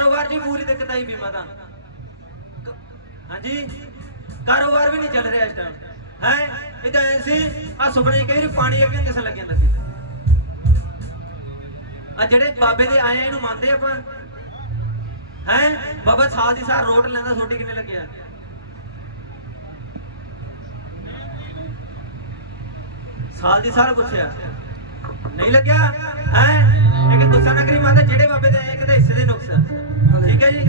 ਕਾਰੋਬਾਰ ਜੀ ਪੂਰੀ ਦਿੱਕਤ ਆਈ ਬੀਮਾ ਦਾ। ਹਾਂਜੀ ਕਾਰੋਬਾਰ ਵੀ ਨਹੀਂ ਚੱਲ ਰਿਹਾ ਇਸ ਟਾਈਮ ਹੈ। ਇਹ ਤਾਂ ਐਸੀ ਆ ਸੁਪਨੇ ਕਈ ਵਾਰੀ ਪਾਣੀ ਅੱਗੇ ਦਿਸਣ ਲੱਗ ਜਾਂਦਾ ਸੀ। ਆ ਜਿਹੜੇ ਬਾਬੇ ਦੇ ਆਏ ਇਹਨੂੰ ਮੰਨਦੇ ਆਪਾਂ ਹੈ। ਬਾਬਾ ਸਾਲ ਦੀ ਸਾਲ ਰੋਟ ਲੈਂਦਾ, ਛੋਟੀ ਕਿਵੇਂ ਲੱਗਿਆ? ਸਾਲ ਦੀ ਸਾਲ ਪੁੱਛਿਆ ਨਹੀਂ ਲੱਗਿਆ ਹੈ। ਲੇਕਿਨ ਗੁੱਸਾ ਨਾ ਕਰੀ ਮਾਤਾ, ਜਿਹੜੇ ਬਾਬੇ ਦੇ ਆਏ ਕਿਤੇ ਹਿੱਸੇ ਦੇ ਨੁਕਸ। ਠੀਕ ਹੈ ਜੀ।